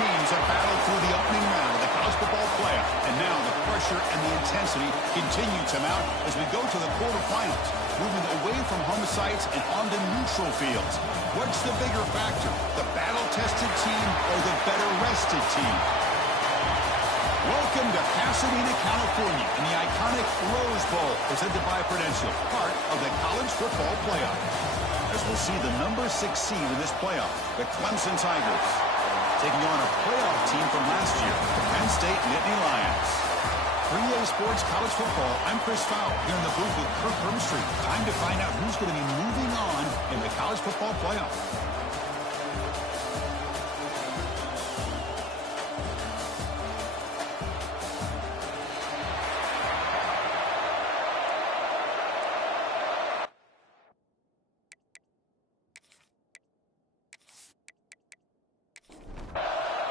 teams have battled through the opening round of the college football playoff, and now the pressure and the intensity continue to mount as we go to the quarterfinals, moving away from home sites and onto neutral fields. What's the bigger factor, the battle-tested team or the better-rested team? Welcome to Pasadena, California, in the iconic Rose Bowl, presented by Prudential, part of the college football playoff. As we'll see the number 6 seed in this playoff, the Clemson Tigers, taking on a playoff team from last year, the Penn State Nittany Lions. 3A Sports College Football, I'm Chris Fowle, here in the booth with Kirk Hermstreet. Time to find out who's going to be moving on in the college football playoff.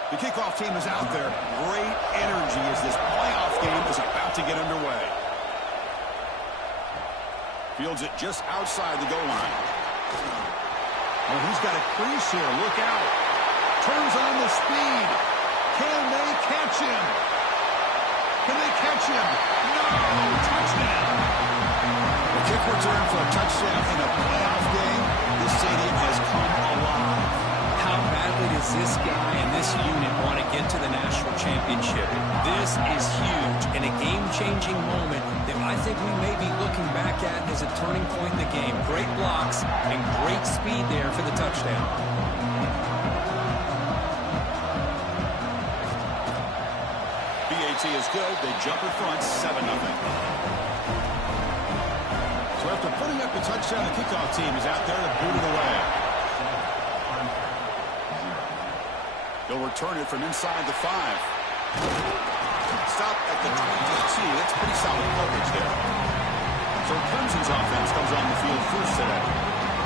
The kickoff team is out there. Great energy as this playoff game is about to get underway. Fields it just outside the goal line. Oh, he's got a crease here. Look out. Turns on the speed. Can they catch him? Can they catch him? No! Touchdown! The kick return for a touchdown in a playoff game. This stadium has come alive. How badly does this guy and this unit want to get to the national championship? This is huge and a game-changing moment that I think we may be looking back at as a turning point in the game. Great blocks and great speed there for the touchdown. BAT is good. They jump in front, 7-0. So after putting up the touchdown, the kickoff team is out there to boot it away. They'll return it from inside the 5. Stop at the 22. That's pretty solid coverage there. So Clemson's offense comes on the field first today.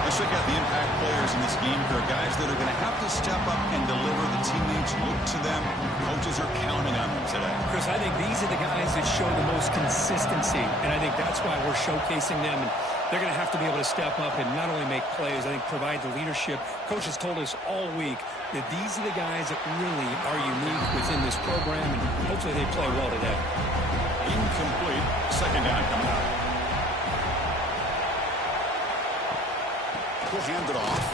Let's check out the impact players in this game. There are guys that are going to have to step up and deliver. The teammates look to them. Coaches are counting on them today. Chris, I think these are the guys that show the most consistency, and I think that's why we're showcasing them. And they're going to have to be able to step up and not only make plays, I think provide the leadership. Coaches told us all week that these are the guys that really are unique within this program, and hopefully they play well today. Incomplete. Second down coming up. We'll hand it off.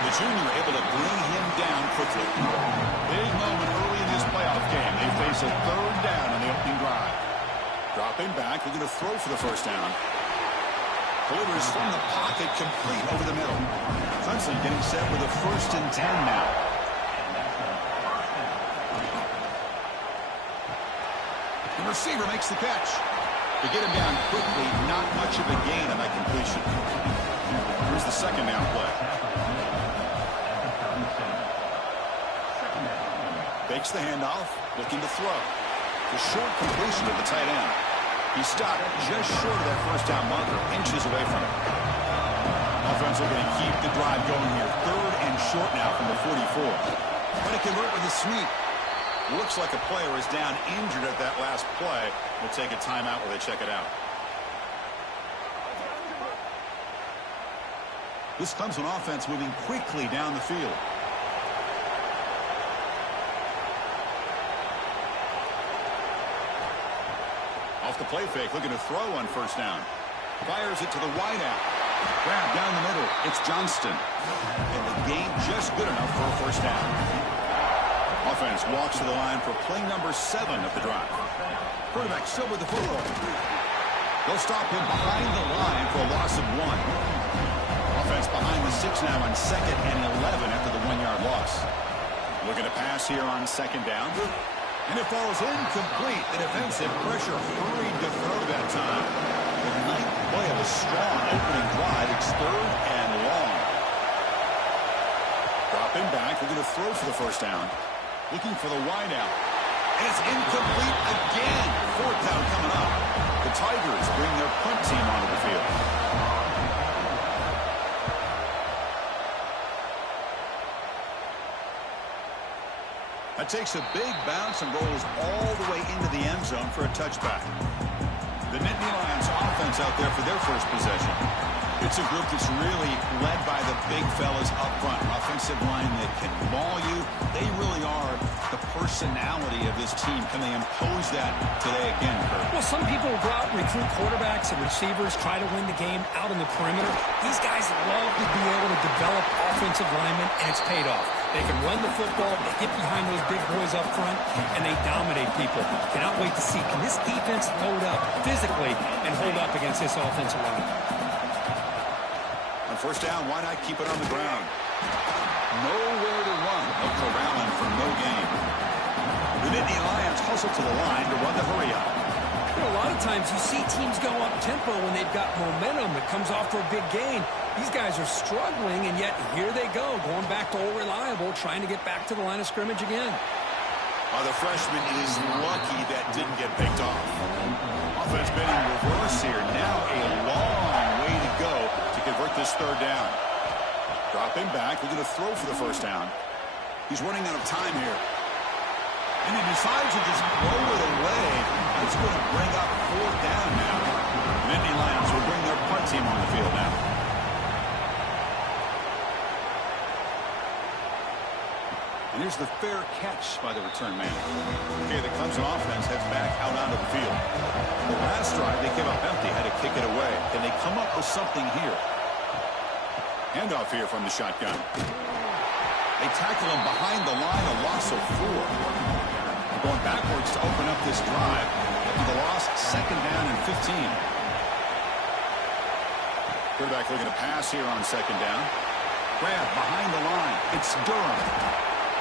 The junior able to bring him down quickly. Big moment early in this playoff game. They face a third down in the opening drive. Dropping back, looking to throw for the first down. Delivers from the pocket, complete over the middle. Clemson getting set with a 1st and 10 now. The receiver makes the catch. To get him down quickly, not much of a gain on that completion. Here's the second down play. Fakes the handoff, looking to throw. The short completion to the tight end. He stopped just short of that first down marker, inches away from it. Offense looking to keep the drive going here. 3rd and short now from the 44. Trying to convert with a sweep. Looks like a player is down injured at that last play. We'll take a timeout while they check it out. This Clemson offense moving quickly down the field. Off the play fake, looking to throw on first down. Fires it to the wideout. Grab down the middle. It's Johnston. And the gain just good enough for a first down. Offense walks to the line for play number 7 of the drive. Quarterback still with the football. They'll stop him behind the line for a loss of 1. Offense behind the 6 now on 2nd and 11 after the 1-yard loss. Looking to pass here on 2nd down. And it falls incomplete. The defensive pressure hurried to throw that time. The 9th play of a strong opening drive. It's 3rd and long. Dropping back. Looking to throw for the first down. Looking for the wideout. And it's incomplete again. 4th down coming up. The Tigers bring their punt team onto the field. That takes a big bounce and rolls all the way into the end zone for a touchback. The Nittany Lions offense out there for their first possession. The It's a group that's really led by the big fellas up front. Offensive line that can maul you. They really are the personality of this team. Can they impose that today again, Kurt? Well, some people will go out and recruit quarterbacks and receivers, try to win the game out in the perimeter. These guys love to be able to develop offensive linemen, and it's paid off. They can run the football, they get behind those big boys up front, and they dominate people. Cannot wait to see, can this defense load up physically and hold up against this offensive line? On first down, why not keep it on the ground? Nowhere to run. No corralling for no gain. The Nittany Lions hustle to the line to run the hurry up. You know, a lot of times you see teams go up tempo when they've got momentum that comes off for a big gain. These guys are struggling, and yet here they go, going back to old reliable, trying to get back to the line of scrimmage again. The freshman is lucky that didn't get picked off. Offense been in reverse here. Now a long way to go to convert this third down. Dropping back, looking to throw for the first down. He's running out of time here. And he decides to just throw it away. That's going to bring up fourth down now. The Nittany Lions will bring their punt team on the field now. And here's the fair catch by the return man. Okay, the Clemson offense heads back out onto the field. The last drive, they came up empty, had to kick it away. Can they come up with something here? Handoff here from the shotgun. They tackle him behind the line, a loss of 4. Going backwards to open up this drive. After the loss, second down and 15. Quarterback looking to pass here on second down. Grab behind the line. It's Durham.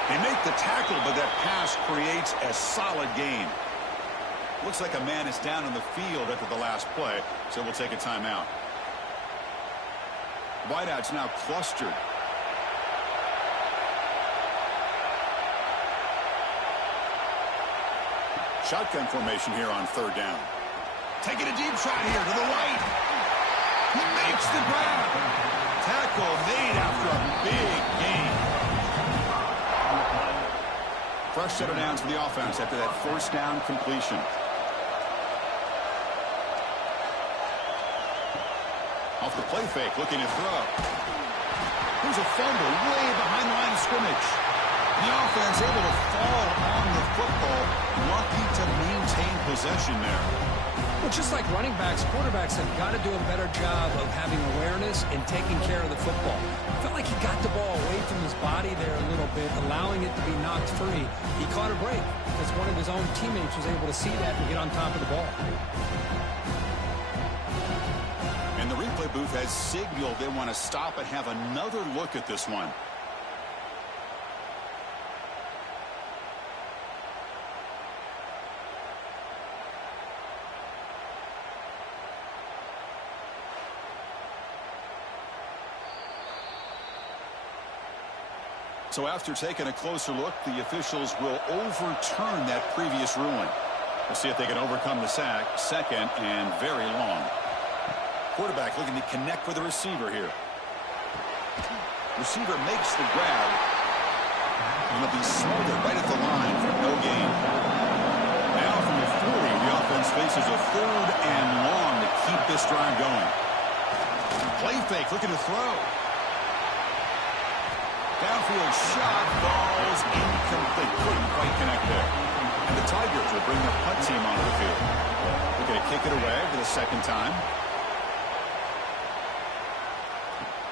They make the tackle, but that pass creates a solid gain. Looks like a man is down on the field after the last play, so we'll take a timeout. Wideouts now clustered. Shotgun formation here on third down. Taking a deep shot here to the right. He makes the grab. Tackle made after a big gain. Fresh set of downs for the offense after that first down completion. Off the play fake, looking to throw. Here's a fumble way behind the line of scrimmage. The offense able to fall on the football, lucky to maintain possession there. Well, just like running backs, quarterbacks have got to do a better job of having awareness and taking care of the football. I felt like he got the ball away from his body there a little bit, allowing it to be knocked free. He caught a break because one of his own teammates was able to see that and get on top of the ball. And the replay booth has signaled they want to stop and have another look at this one. So after taking a closer look, the officials will overturn that previous ruling. We'll see if they can overcome the sack. Second and very long. Quarterback looking to connect with the receiver here. Receiver makes the grab. And he'll be smothered right at the line for no gain. Now from the 40, the offense faces a third and long to keep this drive going. Play fake, looking to throw. Downfield shot, falls incomplete. Couldn't quite connect there. And the Tigers will bring their punt team onto the field. They're going to kick it away for the second time.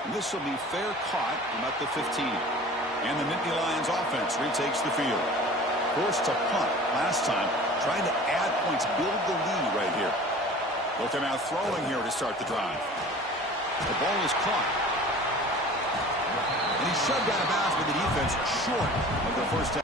And this will be fair caught about the 15. And the Nittany Lions offense retakes the field. Forced to punt last time, trying to add points, build the lead right here. Looking out throwing here to start the drive. The ball is caught. And he's shoved out of bounds with the defense short of the first down.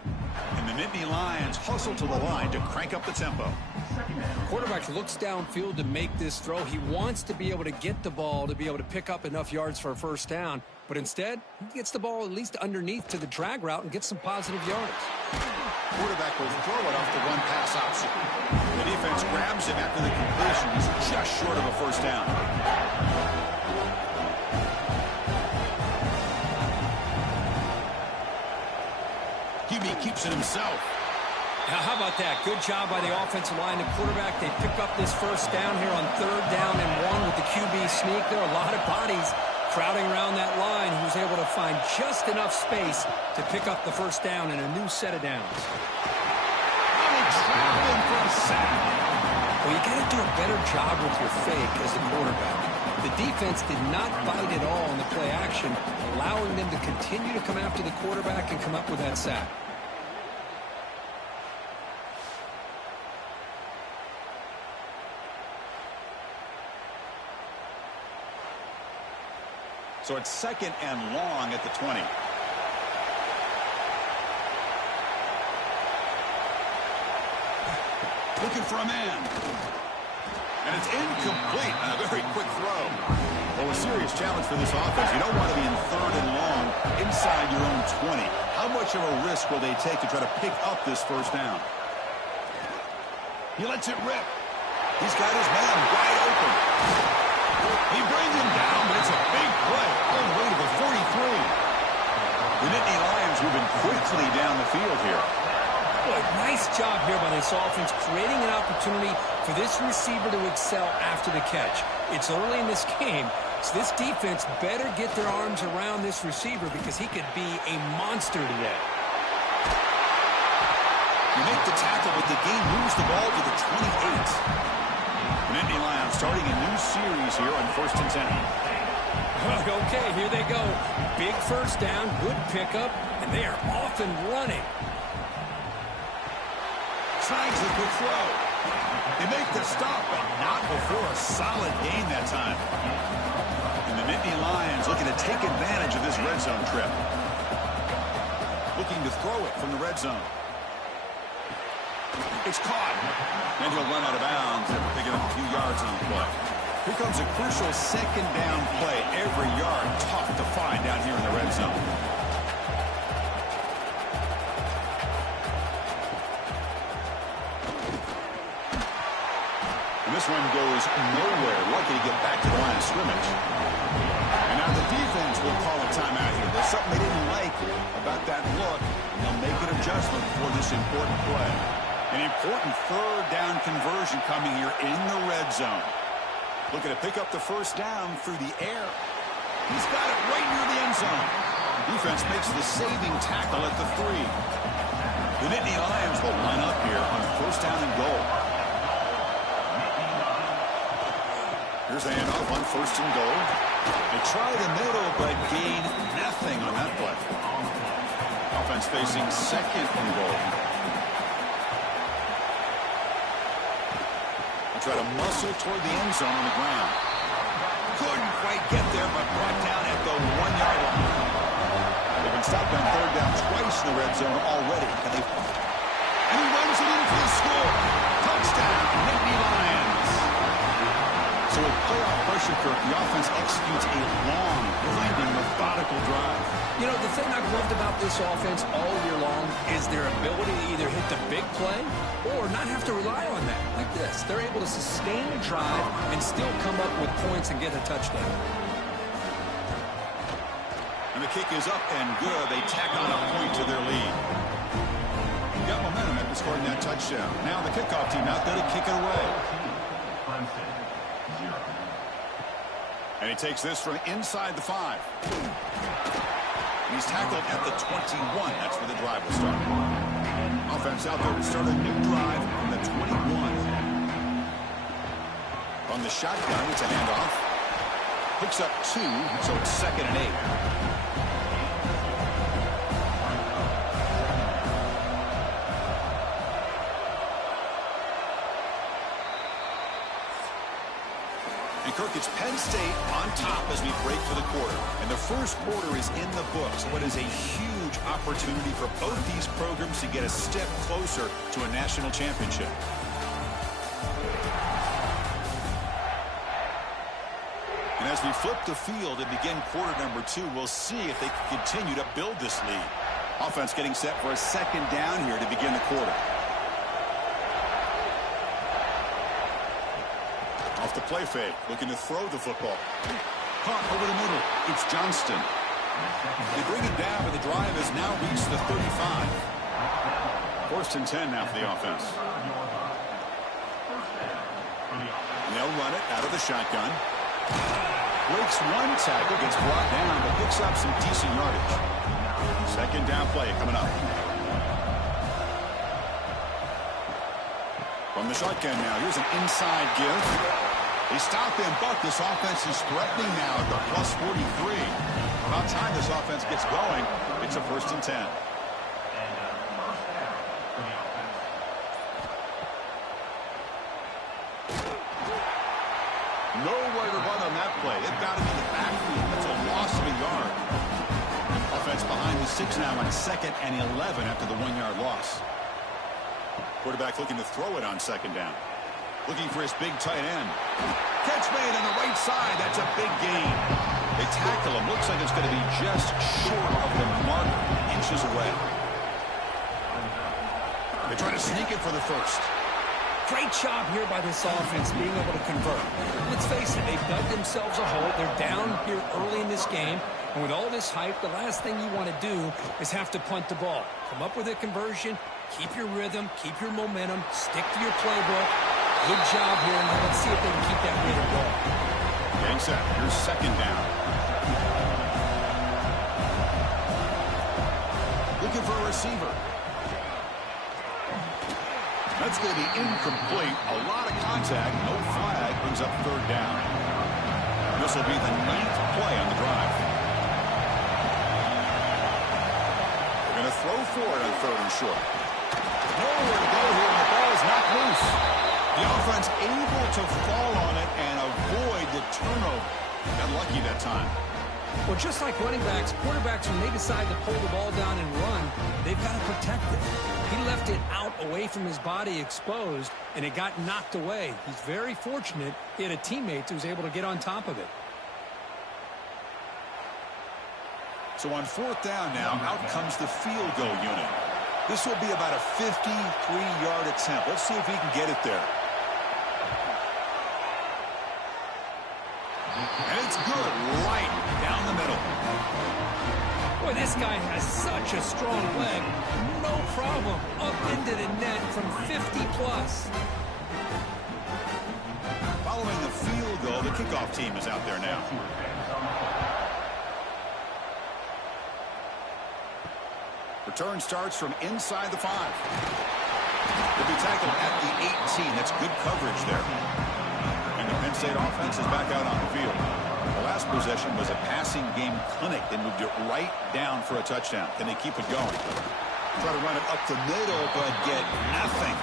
And the Nittany Lions hustle to the line to crank up the tempo. Quarterback looks downfield to make this throw. He wants to be able to get the ball to be able to pick up enough yards for a first down. But instead, he gets the ball at least underneath to the drag route and gets some positive yards. Quarterback will throw it off the run-pass option. The defense grabs him after the completion. He's just short of a first down. QB keeps it himself. Now, how about that? Good job by the offensive line and quarterback. They pick up this first down here on 3rd down and 1 with the QB sneak. There are a lot of bodies crowding around that line. He was able to find just enough space to pick up the first down and a new set of downs. For a sack. Well, you got to do a better job with your fake as the quarterback. The defense did not bite at all on the play action, allowing them to continue to come after the quarterback and come up with that sack. So it's 2nd and long at the 20. Looking for a man. And it's incomplete. A very quick throw. Well, a serious challenge for this offense. You don't want to be in 3rd and long inside your own 20. How much of a risk will they take to try to pick up this first down? He lets it rip. He's got his man wide open. He brings him down, but it's a big play all the way to the 43. The Nittany Lions moving quickly down the field here. Boy, nice job here by this offense, creating an opportunity for this receiver to excel after the catch. It's early in this game, so this defense better get their arms around this receiver because he could be a monster today. You make the tackle, but the game moves the ball to the 28. Nittany Lions starting a new series here on 1st and 10. Okay, here they go. Big first down, good pickup, and they are off and running. Tries the good throw. They make the stop, but not before a solid gain that time. And the Nittany Lions looking to take advantage of this red zone trip. Looking to throw it from the red zone. It's caught. And he'll run out of bounds after picking up a few yards on the play. Here comes a crucial 2nd down play. Every yard tough to find down here in the red zone. And this one goes nowhere. Lucky to get back to the line of scrimmage. And now the defense will call a timeout here. There's something they didn't like about that look. And they'll make an adjustment for this important play. An important 3rd down conversion coming here in the red zone. Looking to pick up the first down through the air. He's got it right near the end zone. Defense makes the saving tackle at the 3. The Nittany Lions will line up here on 1st down and goal. Here's the handoff on 1st and goal. They try the middle, but gain nothing on that play. Offense facing 2nd and goal. Try to muscle toward the end zone on the ground. Couldn't quite get there, but brought down at the 1-yard line. They've been stopped on 3rd down twice in the red zone already. And he runs it in for the score. Touchdown, Nittany Lions. So with playoff pressure, Kirk, the offense executes a long, grinding, methodical drive. You know, the thing I've loved about this offense all year long is their ability to either hit the big play or not have to rely on that. Like this, they're able to sustain a drive and still come up with points and get a touchdown. And the kick is up and good. They tack on a point to their lead. Got momentum after scoring that touchdown. Now the kickoff team out there to kick it away. And he takes this from inside the 5. He's tackled at the 21. That's where the drive will start. Offense out there to start a new drive from the 21. On the shotgun, it's a handoff. Picks up 2, so it's 2nd and 8. Kirk, it's Penn State on top as we break for the quarter. And the first quarter is in the books. What is a huge opportunity for both these programs to get a step closer to a national championship. And as we flip the field and begin quarter number 2, we'll see if they can continue to build this lead. Offense getting set for a second down here to begin the quarter. Off the play fake, looking to throw the football. Caught over the middle. It's Johnston. They bring it down, but the drive has now reached the 35. 1st and 10 now for the offense. They'll run it out of the shotgun. Breaks one tackle, gets brought down, but picks up some decent yardage. Second down play coming up. From the shotgun now, here's an inside give. They stop and buck. This offense is threatening now at the plus 43. About time this offense gets going. It's a 1st and 10. Nowhere to run on that play. It got him in the backfield. That's a loss of a yard. Offense behind the 6 now on 2nd and 11 after the 1-yard loss. Quarterback looking to throw it on 2nd down. Looking for his big tight end. Catch made on the right side. That's a big gain. They tackle him. Looks like it's going to be just short of the mark, inches away. They try to sneak it for the 1st. Great job here by this offense being able to convert. Let's face it, they've dug themselves a hole. They're down here early in this game. And with all this hype, the last thing you want to do is have to punt the ball. Come up with a conversion, keep your rhythm, keep your momentum, stick to your playbook. Good job here, and let's see if they can keep that rhythm going. Getting set. Here's 2nd down. Looking for a receiver. That's going to be incomplete. A lot of contact. No flag. Brings up 3rd down. This will be the 9th play on the drive. They're going to throw for it on 3rd and short. Nowhere to go here, and the ball is knocked loose. The offense able to fall on it and avoid the turnover. Got lucky that time. Well, just like running backs, quarterbacks, when they decide to pull the ball down and run, they've got to protect it. He left it out away from his body exposed, and it got knocked away. He's very fortunate he had a teammate who was able to get on top of it. So on 4th down now, out comes the field goal unit. This will be about a 53-yard attempt. Let's see if he can get it there. And it's good right down the middle. Boy, this guy has such a strong leg. No problem. Up into the net from 50-plus. Following the field goal, the kickoff team is out there now. Return starts from inside the 5. They'll be tackled at the 18. That's good coverage there. And the Penn State offense is back out on the field. The last possession was a passing game clinic. They moved it right down for a touchdown. Can they keep it going? Try to run it up the middle, but get nothing.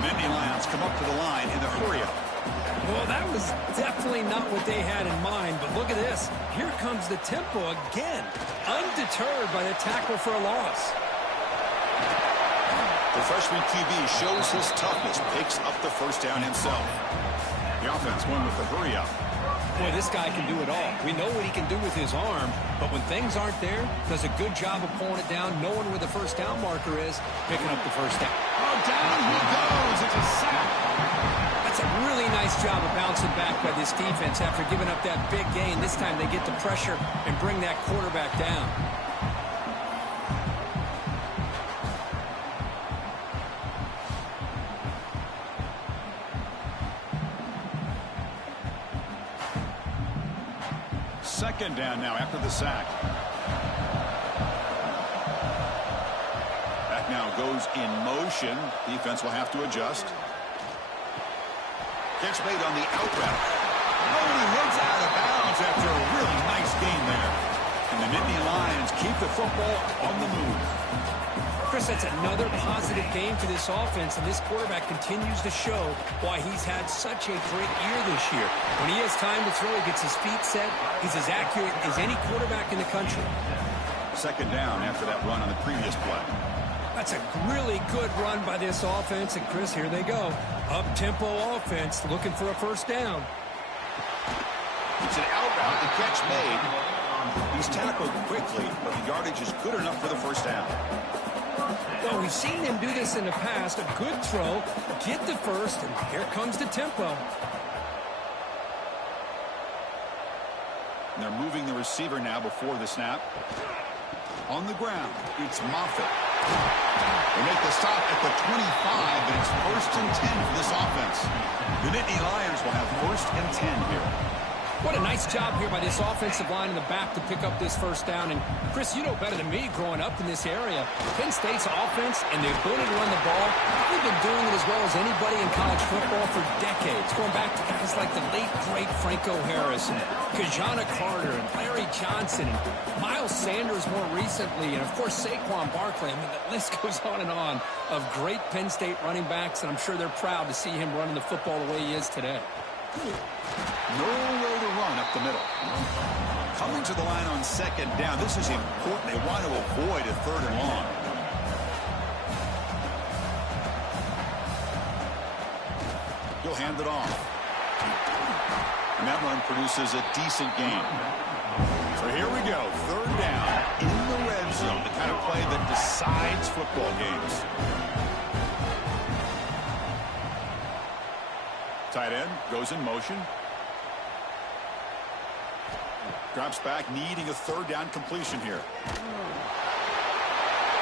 Nittany Lions come up to the line in the hurry-up. Well, that was definitely not what they had in mind, but look at this. Here comes the tempo again, undeterred by the tackle for a loss. The freshman QB shows his toughness, picks up the 1st down himself. The offense going with the hurry-up. Boy, this guy can do it all. We know what he can do with his arm, but when things aren't there, does a good job of pulling it down, knowing where the 1st down marker is, picking up the 1st down. Oh, down he goes. It's a sack. That's a really nice job of bouncing back by this defense after giving up that big gain. This time they get the pressure and bring that quarterback down. Second down now after the sack. Back now goes in motion. Defense will have to adjust. Catch made on the out route. Oh, he heads out of bounds after a really nice game there. And And the Nittany Lions keep the football on the move. Chris, that's another positive game for this offense, and this quarterback continues to show why he's had such a great year this year. When he has time to throw, he gets his feet set. He's as accurate as any quarterback in the country. Second down after that run on the previous play. That's a really good run by this offense, and Chris, here they go. Up-tempo offense looking for a first down. It's an out route, the catch made. He's tackled quickly, but the yardage is good enough for the first down. Well, we've seen him do this in the past. A good throw, get the first, and here comes the tempo. And they're moving the receiver now before the snap. On the ground, it's Moffitt. They make the stop at the 25, but it's 1st and 10 for this offense. The Nittany Lions will have 1st and 10 here. What a nice job here by this offensive line in the back to pick up this first down. And, Chris, you know better than me growing up in this area. Penn State's offense and the ability to run the ball, they've been doing it as well as anybody in college football for decades, going back to guys like the late, great Franco Harris and Kajana Carter and Larry Johnson and Miles Sanders more recently, and, of course, Saquon Barkley. I mean, the list goes on and on of great Penn State running backs, and I'm sure they're proud to see him running the football the way he is today. Nowhere to run up the middle. Coming to the line on second down. This is important. They want to avoid a 3rd and long. He'll hand it off. And that run produces a decent gain. So here we go. 3rd down in the red zone. The kind of play that decides football games. Tight end goes in motion. Drops back, needing a 3rd down completion here. And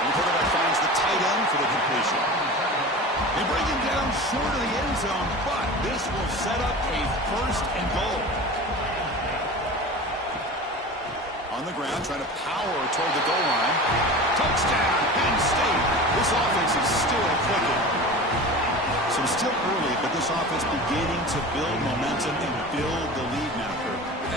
the quarterback finds the tight end for the completion. They bring him down short of the end zone, but this will set up a 1st and goal. On the ground, trying to power toward the goal line. Touchdown, Penn State. This offense is still clicking. So it's still early, but this offense beginning to build momentum and build the lead now.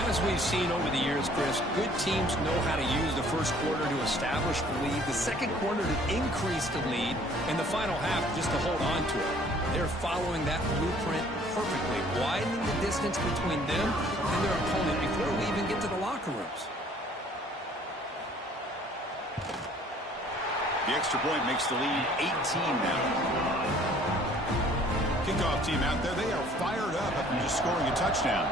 As we've seen over the years, Chris, good teams know how to use the first quarter to establish the lead, the second quarter to increase the lead, and the final half just to hold on to it. They're following that blueprint perfectly, widening the distance between them and their opponent before we even get to the locker rooms. The extra point makes the lead 18 now. Kickoff team out there, they are fired up after just scoring a touchdown.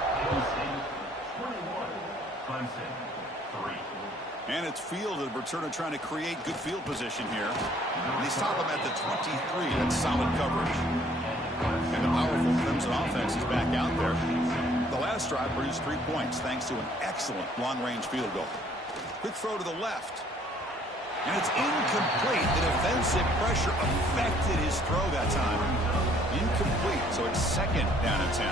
And it's fielded. Returner trying to create good field position here. And they stop him at the 23. That's solid coverage. And the powerful Clemson offense is back out there. The last drive produced 3 points thanks to an excellent long-range field goal. Quick throw to the left. And it's incomplete. The defensive pressure affected his throw that time. Incomplete, so it's 2nd down and 10.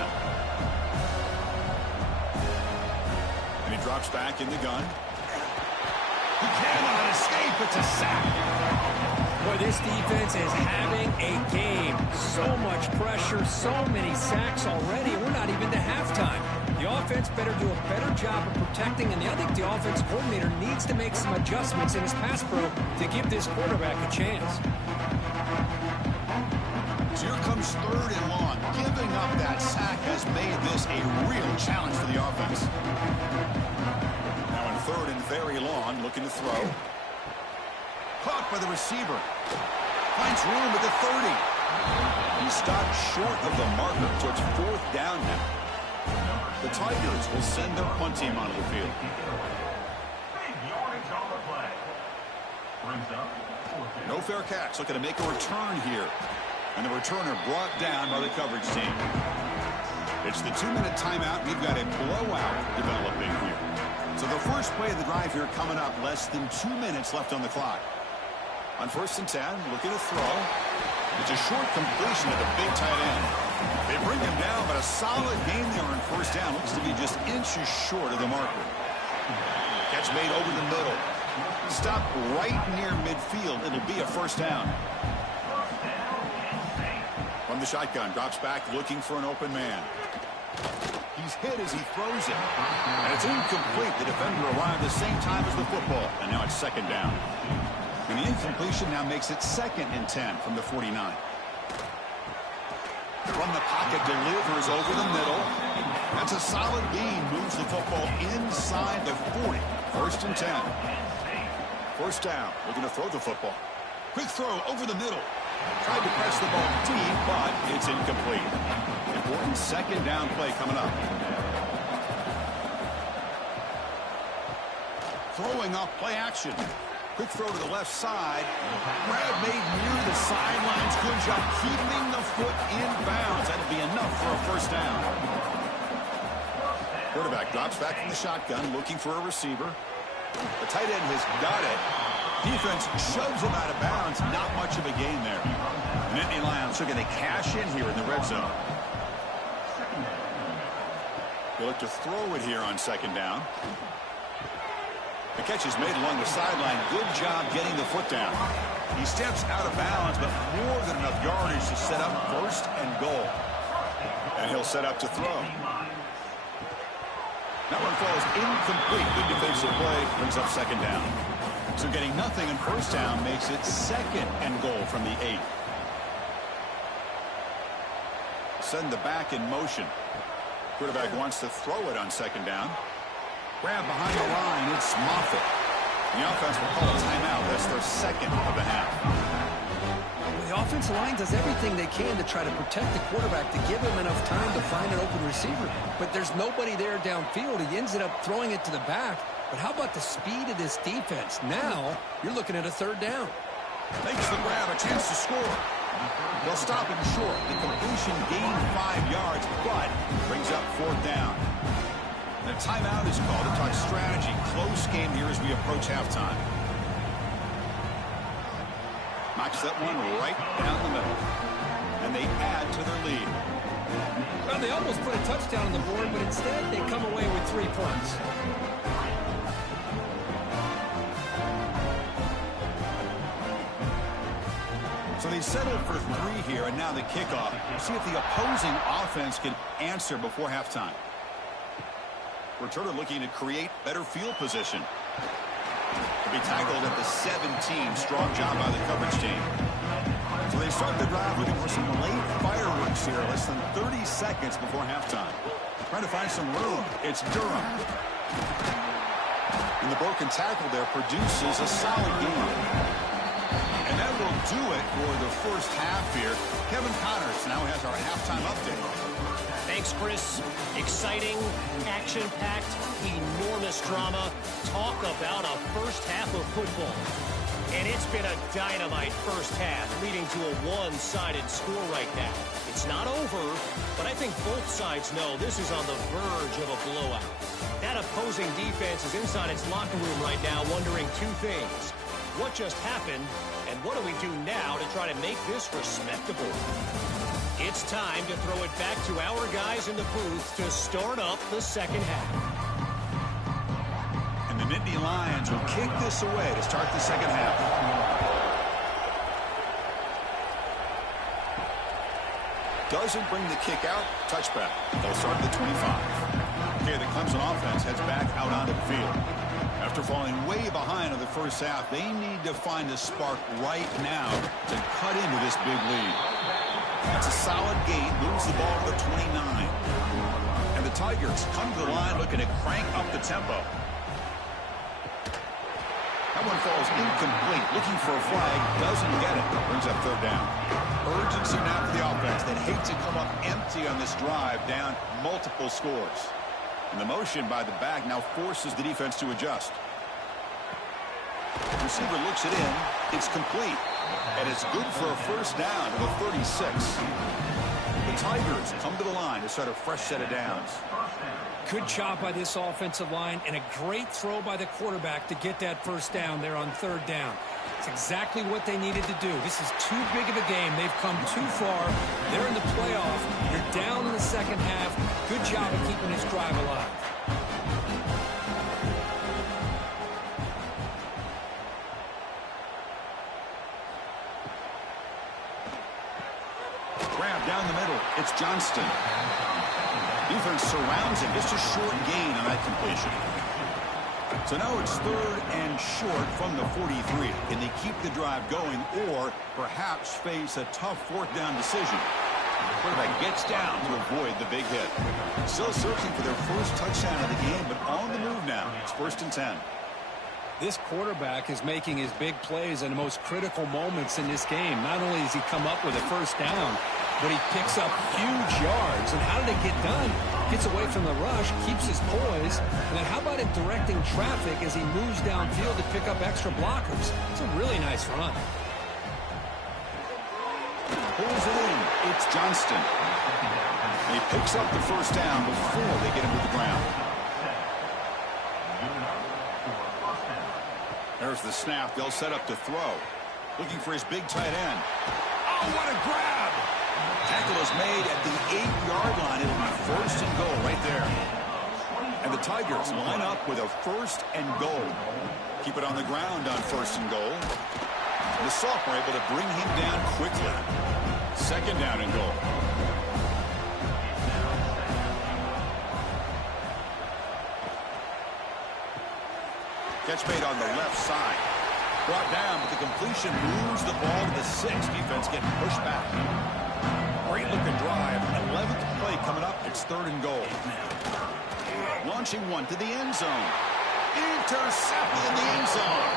And he drops back in the gun. He cannot escape. It's a sack. Boy, this defense is having a game. So much pressure, so many sacks already. We're not even to halftime. The offense better do a better job of protecting, and I think the offense coordinator needs to make some adjustments in his pass pro to give this quarterback a chance. So here comes 3rd and long. Giving up that sack has made this a real challenge for the offense. Now in 3rd and very long, looking to throw. Caught by the receiver. Finds room at the 30. He stopped short of the marker, so it's 4th down now. The Tigers will send their punt team onto the field. No fair catch. Looking to make a return here. And the returner brought down by the coverage team. It's the 2-minute timeout. We've got a blowout developing here. So the first play of the drive here coming up. Less than 2 minutes left on the clock. On 1st and 10, looking to throw. It's a short completion to the big tight end. They bring him down, but a solid game there on 1st down. Looks to be just inches short of the marker. Catch made over the middle. Stop right near midfield. It'll be a 1st down. From the shotgun, drops back looking for an open man. He He's hit as he throws it. And it's incomplete. The defender arrived the same time as the football. And now it's second down. And the incompletion now makes it 2nd and 10 from the 49. From the pocket, delivers over the middle. That's a solid gain. Moves the football inside the 40. 1st and 10. 1st down. Looking to throw the football. Quick throw over the middle. Tried to press the ball deep, but it's incomplete. Important 2nd down play coming up. Throwing off play action. Quick throw to the left side. Grab made near the sidelines. Good job keeping the foot in bounds. That'll be enough for a 1st down. Quarterback drops back from the shotgun, looking for a receiver. The tight end has got it. Defense shoves him out of bounds. Not much of a gain there. The Nittany Lions are going to cash in here in the red zone. They look to throw it here on 2nd down. The catch is made along the sideline. Good job getting the foot down. He steps out of bounds, but more than enough yardage to set up 1st and goal. And he'll set up to throw. That one falls incomplete. Good defensive play. Brings up 2nd down. So getting nothing in 1st down makes it 2nd and goal from the 8. Send the back in motion. Quarterback wants to throw it on 2nd down. Grab behind the line. It's Moffitt. The offense will call a timeout. That's their 2nd of the half. The offensive line does everything they can to try to protect the quarterback, to give him enough time to find an open receiver. But there's nobody there downfield. He ends up throwing it to the back. But how about the speed of this defense? Now you're looking at a 3rd down. Makes the grab, a chance to score. They'll stop him short. The completion gained 5 yards, but brings up 4th down. The timeout is called to talk strategy. Close game here as we approach halftime. Knocks that one right down the middle. And they add to their lead. Well, they almost put a touchdown on the board, but instead they come away with 3 points. So they settled for 3 here, and now the kickoff. See if the opposing offense can answer before halftime. Returner looking to create better field position. To be tackled at the 17. Strong job by the coverage team. So they start the drive looking for some late fireworks here. Less than 30 seconds before halftime. Trying to find some room. It's Durham. And the broken tackle there produces a solid game. And that will do it for the 1st half here. Kevin Connors now has our halftime update. Thanks, Chris. Exciting, action-packed, enormous drama. Talk about a 1st half of football. And it's been a dynamite 1st half, leading to a one-sided score right now. It's not over, but I think both sides know this is on the verge of a blowout. That opposing defense is inside its locker room right now wondering 2 things. What just happened, and what do we do now to try to make this respectable? It's time to throw it back to our guys in the booth to start up the 2nd half. And the Nittany Lions will kick this away to start the 2nd half. Doesn't bring the kick out. Touchback. They'll start at the 25. Okay, the Clemson offense heads back out onto the field. After falling way behind in the 1st half, they need to find a spark right now to cut into this big lead. That's a solid gain. Moves the ball to the 29. And the Tigers come to the line looking to crank up the tempo. That one falls incomplete. Looking for a flag. Doesn't get it. Brings up 3rd down. Urgency now for the offense. They'd hate to come up empty on this drive, down multiple scores. And the motion by the back now forces the defense to adjust. The receiver looks it in. It's complete. And it's good for a 1st down to the 36. The Tigers come to the line to start a fresh set of downs. Good job by this offensive line, and a great throw by the quarterback to get that 1st down there on 3rd down. It's exactly what they needed to do. This is too big of a game. They've come too far. They're in the playoff. You're down in the 2nd half. Good job of keeping this drive alive. Grab down the middle. It's Johnston. Defense surrounds him. Just a short gain on that completion. So now it's 3rd and short from the 43. Can they keep the drive going or perhaps face a tough 4th down decision? Quarterback gets down to avoid the big hit. Still searching for their first touchdown of the game, but on the move now. It's 1st and 10. This quarterback is making his big plays in the most critical moments in this game. Not only does he come up with a first down, but he picks up huge yards. And how did it get done? Gets away from the rush, keeps his poise, and then how about it directing traffic as he moves downfield to pick up extra blockers? It's a really nice run. Pulls it in. It's Johnston. He picks up the first down before they get him to the ground. There's the snap. They'll set up to throw. Looking for his big tight end. Oh, what a grab! Tackle is made at the 8-yard line. It'll be 1st and goal right there. And the Tigers line up with a 1st and goal. Keep it on the ground on 1st and goal. The sophomore able to bring him down quickly. 2nd down and goal. Catch made on the left side. Brought down, but the completion moves the ball to the 6. Defense getting pushed back. Great looking drive. 11th play coming up. It's 3rd and goal. Launching one to the end zone. Intercepted in the end zone.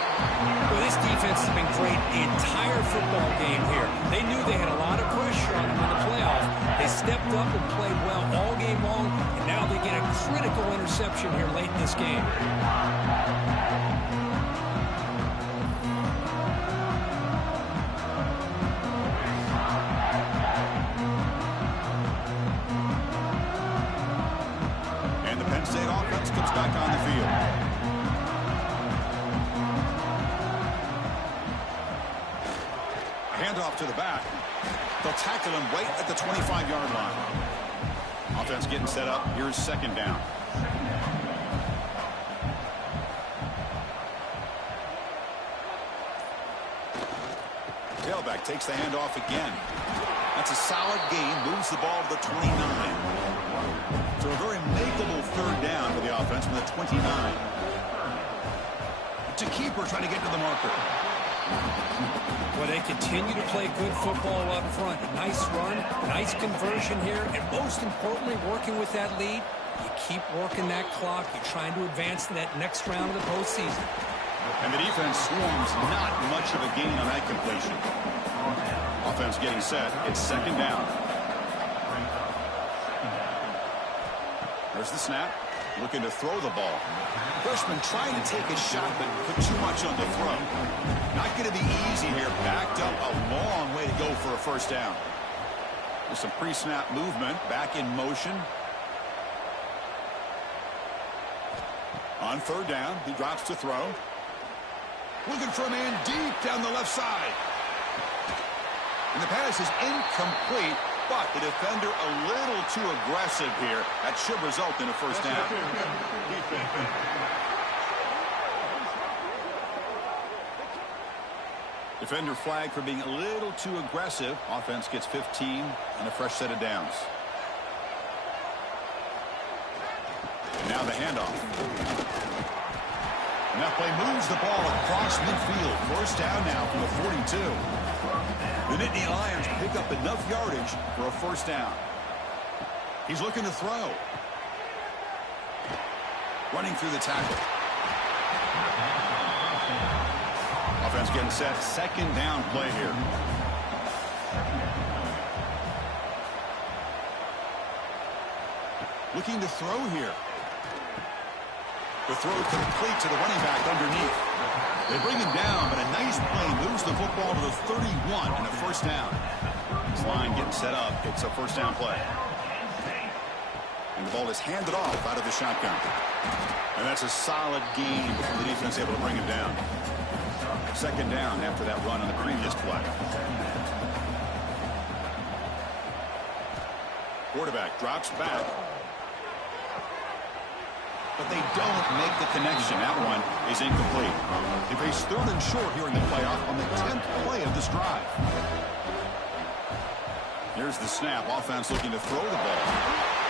Well, this defense has been great the entire football game here. They knew they had a lot of pressure on them in the playoff. They stepped up and played well all game long, and now they get a critical interception here late in this game. And the Penn State offense comes back on the field. Handoff to the back. They'll tackle him right at the 25-yard line. Offense getting set up. Here's 2nd down. Tailback takes the handoff again. That's a solid gain. Moves the ball to the 29. So a very makeable 3rd down for the offense from the 29. To keeper trying to get to the marker. Well, they continue to play good football up front. Nice run, nice conversion here, and most importantly, working with that lead, you keep working that clock. You're trying to advance to that next round of the postseason. And the defense swarms not much of a gain on that completion. Offense getting set. It's 2nd down. There's the snap. Looking to throw the ball. Freshman trying to take a shot, but put too much on the throw. Not going to be easy here. Backed up a long way to go for a 1st down. There's some pre-snap movement. Back in motion. On 3rd down, he drops to throw. Looking for a man deep down the left side. And the pass is incomplete, but the defender a little too aggressive here. That should result in a 1st down. Defender flagged for being a little too aggressive. Offense gets 15 and a fresh set of downs. And now the handoff. And that play moves the ball across midfield. 1st down now from the 42. The Nittany Lions pick up enough yardage for a 1st down. He's looking to throw. Running through the tackle. Offense getting set. 2nd down play here. Looking to throw here. The throw complete to the running back underneath. They bring him down, but a nice play moves the football to the 31 and a 1st down. This line getting set up. It's a 1st down play. And the ball is handed off out of the shotgun. And that's a solid gain before the defense able to bring him down. 2nd down after that run on the previous play. Quarterback drops back. But they don't make the connection. That one is incomplete. They face 3rd and short here in the playoff on the 10th play of this drive. Here's the snap. Offense looking to throw the ball.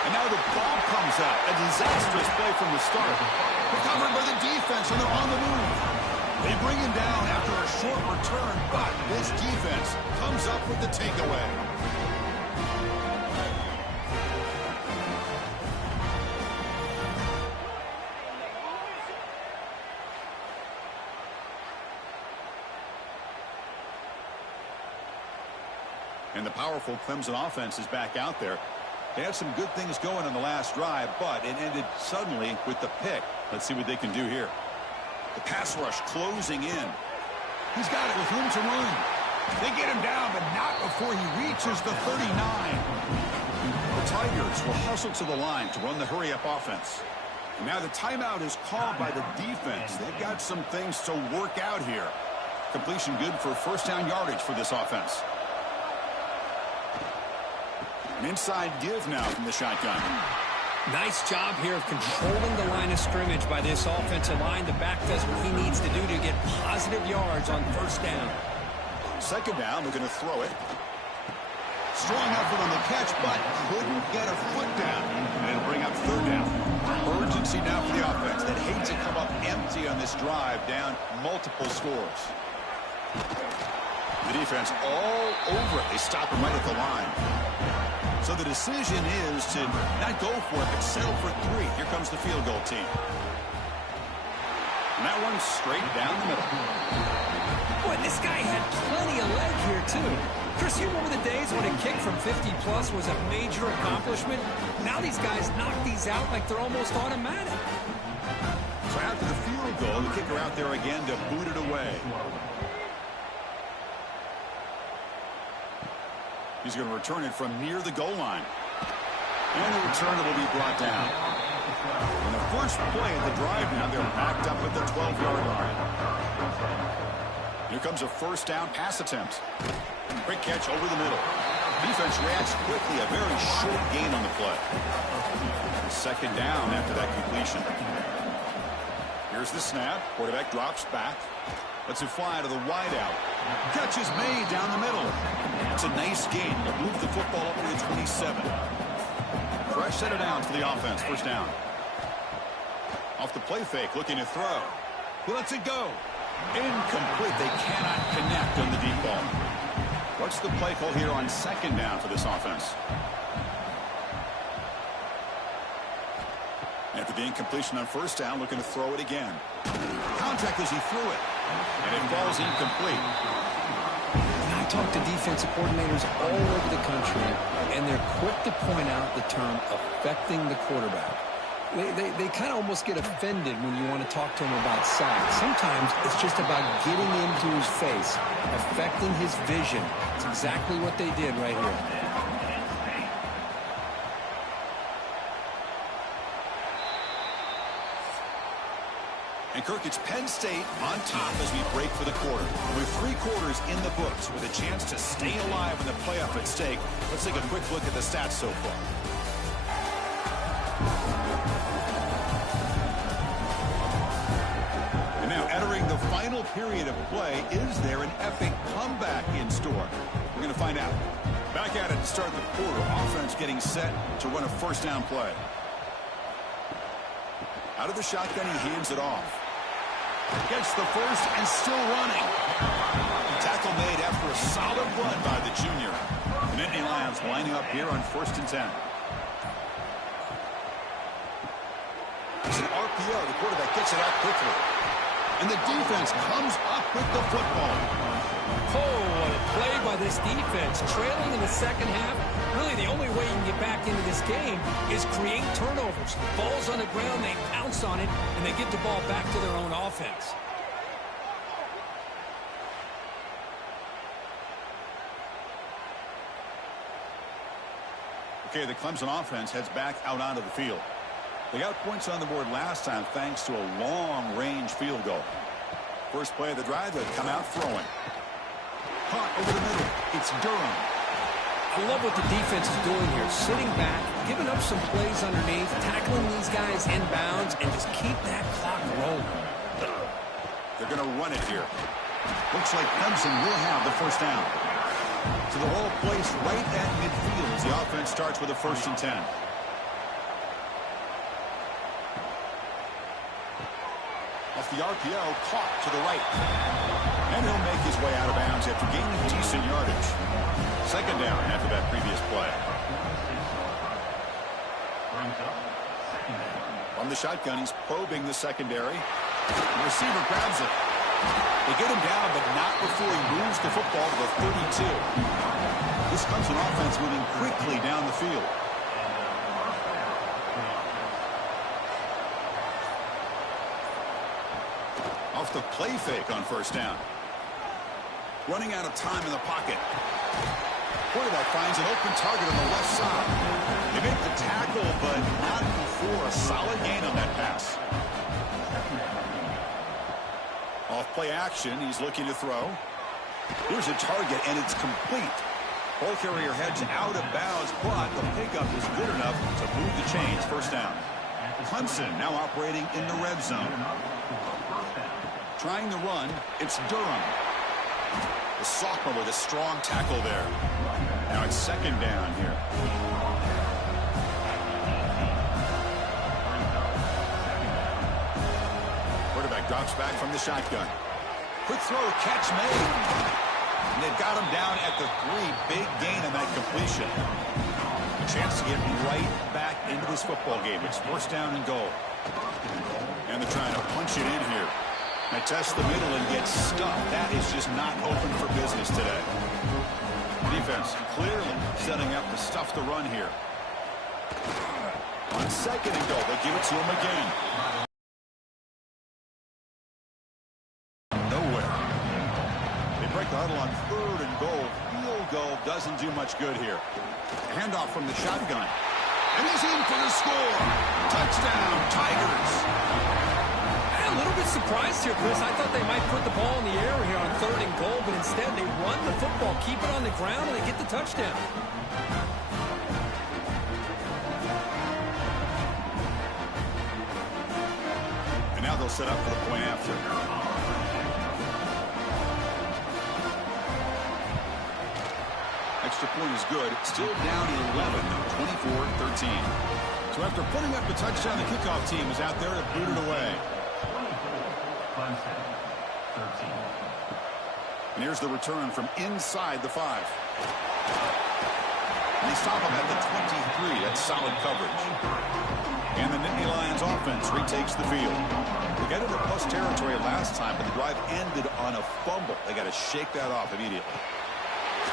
And now the ball comes out. A disastrous play from the start. Recovered by the defense, and they're on the move. They bring him down after a short return, but this defense comes up with the takeaway. And the powerful Clemson offense is back out there. They had some good things going on the last drive, but it ended suddenly with the pick. Let's see what they can do here. The pass rush closing in. He's got it with room to run. They get him down, but not before he reaches the 39. The Tigers will hustle to the line to run the hurry-up offense. And now the timeout is called by the defense. They've got some things to work out here. Completion good for first down yardage for this offense. An inside give now from the shotgun. Nice job here of controlling the line of scrimmage by this offensive line. The back does what he needs to do to get positive yards on first down. Second down, they're going to throw it. Strong effort on the catch, but couldn't get a foot down. And it'll bring up third down. Urgency now for the offense that hates to come up empty on this drive, down multiple scores. The defense all over it. They stop him right at the line. So the decision is to not go for it, but settle for 3. Here comes the field goal team. And that one's straight down the middle. Boy, this guy had plenty of leg here, too. Chris, you remember the days when a kick from 50-plus was a major accomplishment? Now these guys knock these out like they're almost automatic. So after the field goal, the kicker out there again to boot it away. He's going to return it from near the goal line. And the return will be brought down. On the first play of the drive now, they're backed up at the 12-yard line. Here comes a first down pass attempt. Quick catch over the middle. Defense reacts quickly. A very short gain on the play. Second down after that completion. Here's the snap. Quarterback drops back. Lets it fly to the wideout. Catch is made down the middle. It's a nice gain. They'll move the football up to the 27. Fresh set it down for the offense. First down. Off the play fake, looking to throw. He lets it go. Incomplete. They cannot connect on the deep ball. What's the play call here on second down for this offense? After the incompletion on first down, looking to throw it again. Contact as he threw it. And it falls incomplete. I talk to defensive coordinators all over the country, and they're quick to point out the term affecting the quarterback. They kind of almost get offended when you want to talk to them about sacks. Sometimes it's just about getting into his face, affecting his vision. It's exactly what they did right here. And Kirk, it's Penn State on top as we break for the quarter. With 3 quarters in the books with a chance to stay alive in the playoff at stake, let's take a quick look at the stats so far. And now entering the final period of play, is there an epic comeback in store? We're going to find out. Back at it to start the quarter. Offense getting set to run a first down play. Out of the shotgun, he hands it off. Gets the first and still running. Tackle made after a solid run by the junior. The Nittany Lions lining up here on 1st and 10. It's an RPO. The quarterback gets it out quickly. And the defense comes up with the football. Oh, what a play by this defense. Trailing in the second half. Really, the only way you can get back into this game is create turnovers. Ball's on the ground, they pounce on it, and they get the ball back to their own offense. Okay, the Clemson offense heads back out onto the field. They got points on the board last time thanks to a long-range field goal. First play of the drive, they come out throwing. Caught over the middle. It's Durham. I love what the defense is doing here. Sitting back, giving up some plays underneath, tackling these guys in bounds, and just keep that clock rolling. They're going to run it here. Looks like Clemson will have the first down. So the ball placed right at midfield as the offense starts with a 1st and 10. the RPO, caught to the right. And he'll make his way out of bounds after gaining decent yardage. Second down after that previous play. From the shotgun, he's probing the secondary. The receiver grabs it. They get him down, but not before he moves the football to the 32. This Clemson offense moving quickly down the field. Off the play fake on first down. Running out of time in the pocket. Quarterback finds an open target on the left side. They make the tackle, but not before a solid gain on that pass. Off play action, he's looking to throw. Here's a target, and it's complete. Ball carrier heads out of bounds, but the pickup is good enough to move the chains. First down. Clemson now operating in the red zone. Trying the run, it's Durham. The sophomore with a strong tackle there. Now it's second down here. Quarterback drops back from the shotgun. Quick throw, catch made. And they've got him down at the 3. Big gain on that completion. A chance to get right back into this football game. It's first down and goal. And they're trying to punch it in here. They test the middle and get stuffed. That is just not open for business today. Defense clearly setting up to stuff the run here. On second and goal, they'll give it to him again. Nowhere. They break the huddle on third and goal. Field goal doesn't do much good here. A handoff from the shotgun. And he's in for the score. Touchdown, Tigers. A little bit surprised here, Chris. I thought they might put the ball in the air here on third and goal, but instead they run the football, keep it on the ground, and they get the touchdown. And now they'll set up for the point after. Extra point is good. Still down 11, 24-13. So after putting up the touchdown, the kickoff team is out there to boot it away. And here's the return from inside the 5. And they stop him at the 23. That's solid coverage. And the Nittany Lions offense retakes the field. They got into plus territory last time, but the drive ended on a fumble. They got to shake that off immediately.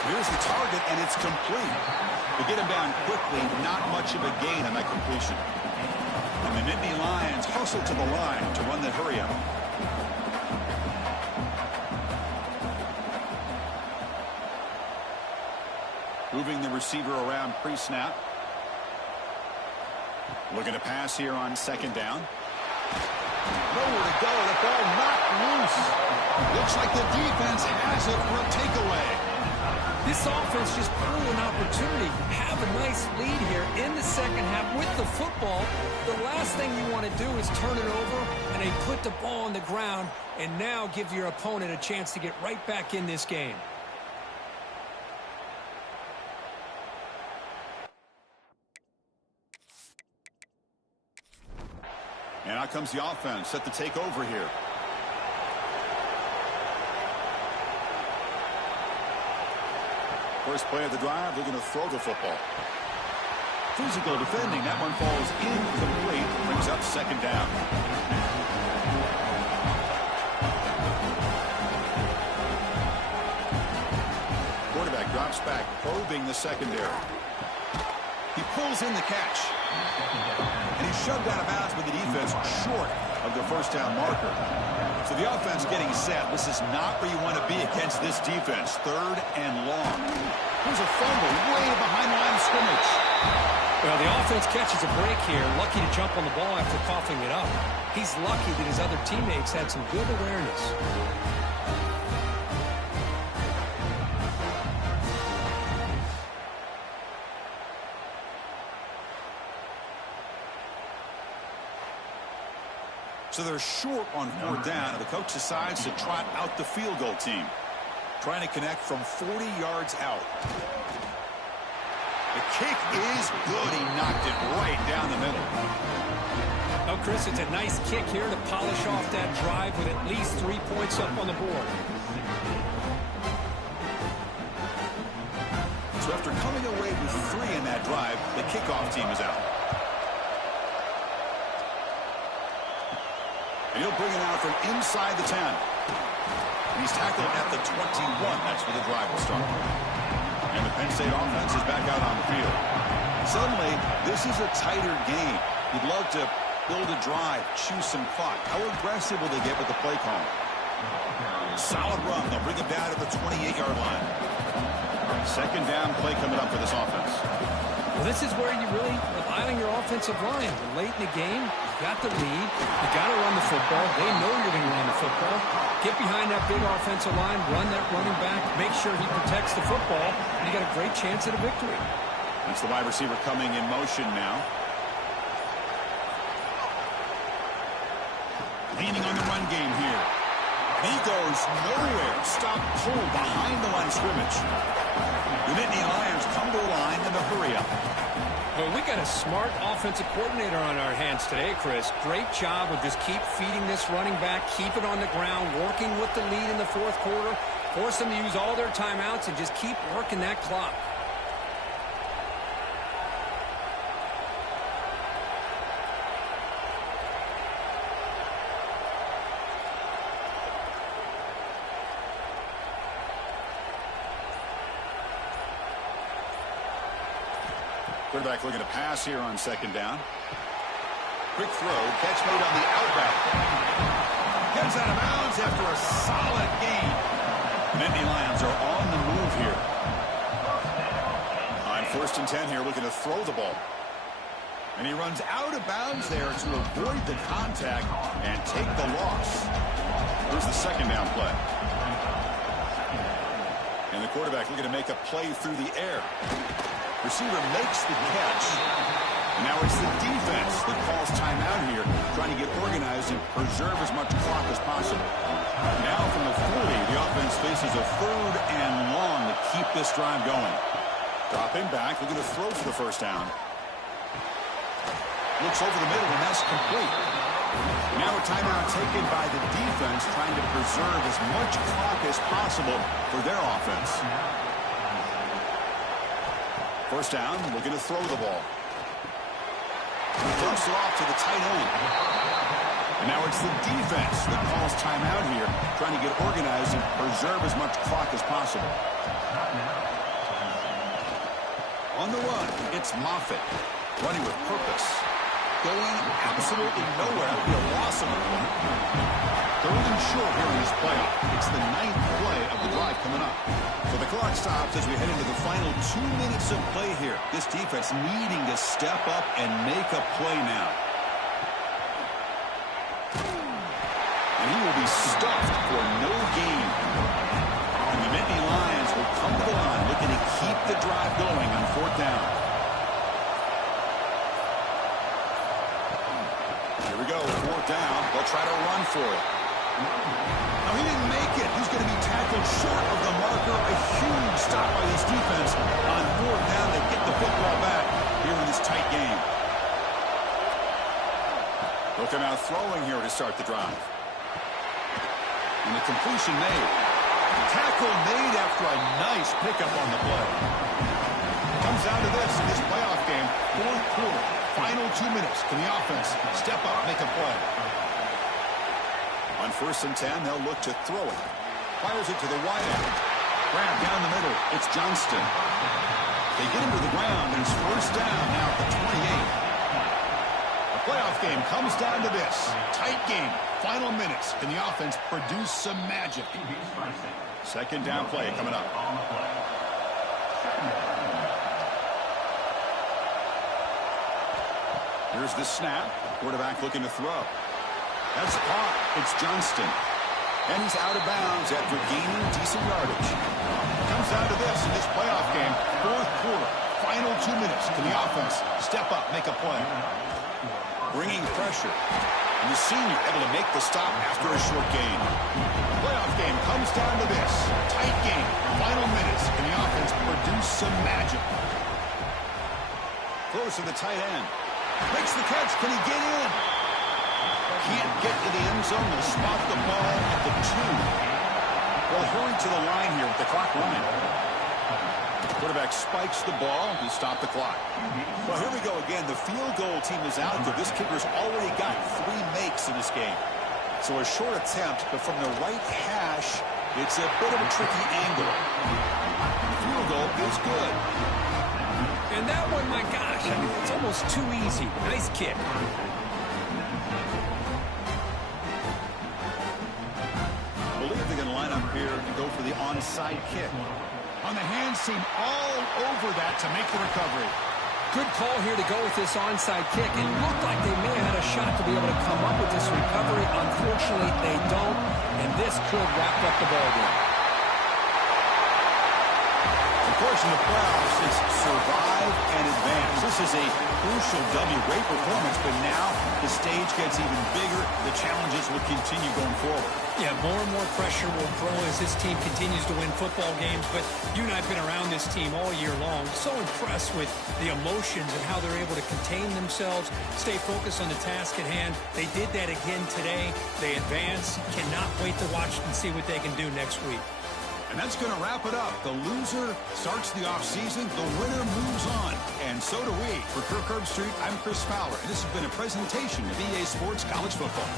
Here's the target, and it's complete. They get him down quickly. Not much of a gain on that completion. And the Nittany Lions hustle to the line to run the hurry up. Moving the receiver around pre-snap. Looking to pass here on second down. Nowhere to go. The ball not loose. Looks like the defense has it for a takeaway. This offense just blew an opportunity. Have a nice lead here in the second half with the football. The last thing you want to do is turn it over, and they put the ball on the ground and now give your opponent a chance to get right back in this game. And out comes the offense set to take over here. First play of the drive, they're going to throw the football. Physical defending. That one falls incomplete. Brings up second down. Quarterback drops back, probing the secondary. He pulls in the catch. And he's shoved out of bounds with the defense short of the first down marker. So the offense getting set. This is not where you want to be against this defense. Third and long. Here's a fumble way behind the line of scrimmage. Well, the offense catches a break here. Lucky to jump on the ball after coughing it up. He's lucky that his other teammates had some good awareness. So they're short on fourth down, and the coach decides to trot out the field goal team. Trying to connect from 40 yards out. The kick is good. He knocked it right down the middle. Oh, Chris, it's a nice kick here to polish off that drive with at least 3 points up on the board. So after coming away with 3 in that drive, the kickoff team is out. And he'll bring it out from inside the 10. He's tackled at the 21. That's where the drive will start. And the Penn State offense is back out on the field. Suddenly, this is a tighter game. You'd love to build a drive, choose some clock. How aggressive will they get with the play call? Solid run. They'll bring it down to the 28-yard line. Second down play coming up for this offense. Well, this is where you really rely on your offensive line. You're late in the game, you got the lead, you got to run the football. They know you're going to run the football. Get behind that big offensive line, run that running back, make sure he protects the football, and you got a great chance at a victory. That's the wide receiver coming in motion now. Leaning on the run game here. He goes nowhere. Stop pulled behind the line of scrimmage. The Nittany Lions come to the line in the hurry up. Well, we got a smart offensive coordinator on our hands today, Chris. Great job of just keep feeding this running back, keep it on the ground, working with the lead in the fourth quarter, force them to use all their timeouts, and just keep working that clock. Quarterback looking to pass here on second down. Quick throw. Catch made on the outback. Gets out of bounds after a solid gain. Nittany Lions are on the move here. On 1st and 10 here, looking to throw the ball. And he runs out of bounds there to avoid the contact and take the loss. Here's the second down play. And the quarterback looking to make a play through the air. Receiver makes the catch. Now it's the defense that calls timeout here, trying to get organized and preserve as much clock as possible. Now from the 40, the offense faces a 3rd and long to keep this drive going. Dropping back, looking to throw for the first down. Looks over the middle, and that's complete. Now a timeout taken by the defense, trying to preserve as much clock as possible for their offense. First down, looking to throw the ball. Dumps it off to the tight end. And now it's the defense that calls timeout here, trying to get organized and preserve as much clock as possible. On the run, it's Moffitt, running with purpose. Going absolutely nowhere. That would be a loss of a point. 3rd and short here in this playoff. It's the 9th play of the drive coming up. So the clock stops as we head into the final 2 minutes of play here. This defense needing to step up and make a play now. And he will be stuffed for no gain. And the Nittany Lions will come to the line looking to keep the drive going on 4th down. Here we go, 4th down. They'll try to run for it. No, he didn't make it. He's going to be tackled short of the marker. A huge stop by this defense on 4th down to get the football back here in this tight game. Looking out throwing here to start the drive. And the completion made. Tackle made after a nice pickup on the play. Comes down to this in this playoff game. 4th quarter, final 2 minutes. Can the offense step up, make a play? On 1st and 10, they'll look to throw it. Fires it to the wide out. Grab down the middle. It's Johnston. They get him to the ground, and it's 1st down now at the 28. The playoff game comes down to this. Tight game. Final minutes. Can the offense produce some magic? Second down play coming up. Here's the snap. Quarterback looking to throw. That's caught. It's Johnston. And he's out of bounds after gaining decent yardage. Comes down to this in this playoff game. 4th quarter. Final 2 minutes. Can the offense step up, make a play? Bringing pressure. And the senior able to make the stop after a short gain. The playoff game comes down to this. Tight game. Final minutes. Can the offense produce some magic? Close to the tight end. Makes the catch. Can he get in? can't get to the end zone. They'll spot the ball at the 2. They'll hurry to the line here with the clock running. Quarterback spikes the ball to stop the clock. Well, here we go again. The field goal team is out there. This kicker's already got 3 makes in this game. So a short attempt, but from the right hash, it's a bit of a tricky angle. The field goal is good. And that one, my gosh, I mean, it's almost too easy. Nice kick. I believe they're going to line up here and go for the onside kick. On the hands team all over that to make the recovery. Good call here to go with this onside kick. It looked like they may have had a shot to be able to come up with this recovery. Unfortunately, they don't, and this could wrap up the ball game. Of course, in the playoffs, it's survive and advance. This is a crucial W. Great performance, but now the stage gets even bigger. The challenges will continue going forward. Yeah, more and more pressure will grow as this team continues to win football games, but you and I have been around this team all year long. So impressed with the emotions and how they're able to contain themselves, stay focused on the task at hand. They did that again today. They advance. Cannot wait to watch and see what they can do next week. And that's going to wrap it up. The loser starts the offseason. The winner moves on. And so do we. For Kirk Herbstreit, I'm Chris Fowler. And this has been a presentation of EA Sports College Football.